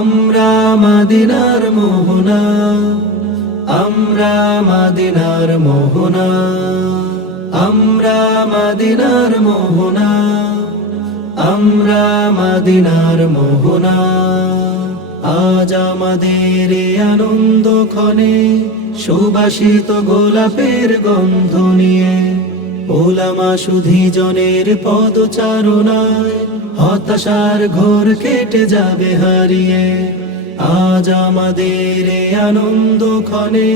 আমরা মাদিনার মোহনা, আমরা মাদিনার মোহনা, আমরা মাদিনার মোহনা, আমরা মাদিনার মোহনা। আজ আমাদের আনন্দ ক্ষণে সুবাসিত গোলাপের গন্ধ নিয়ে ওলামা জনের পদচারণায় হতাশার ঘোর কেটে যাবে হারিয়ে। আজ আমাদের আনন্দ ক্ষণে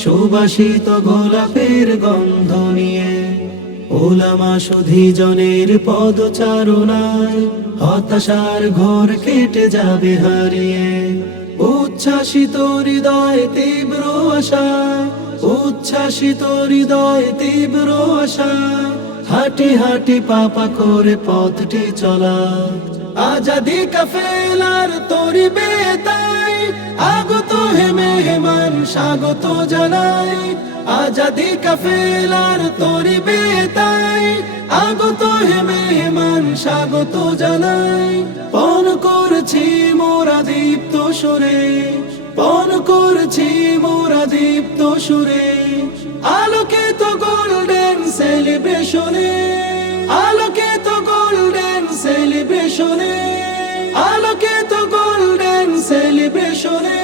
সুবাসিত গোলাপের গন্ধ নিয়ে। ওলামা সুধি জনের পদচারণায় হতাশার ঘোর কেটে যাবে হারিয়ে। উচ্ছ্বাসিত হৃদয় তীব্র আশায় উচ্ছ্বাসিত হৃদয় তীব্র আশায় হাঁটি হাঁটি পাপা করে পথটি চলা। আজাদি কাফেলার তরি বেতাই আগত হে মেহমান স্বাগত জানাই। আজাদি কাফেলার তরি বেতাই আগত হে মেহমান স্বাগত জানাই। পণ করছি মোরা দীপ্ত সুরে পন করছি মোরা দীপ্ত সুরে। আলোকিত গোল্ডেন সেলিব্রেশনে। আলোকিত গোল্ডেন সেলিব্রেশনে। আলোকিত গোল্ডেন সেলিব্রেশনে।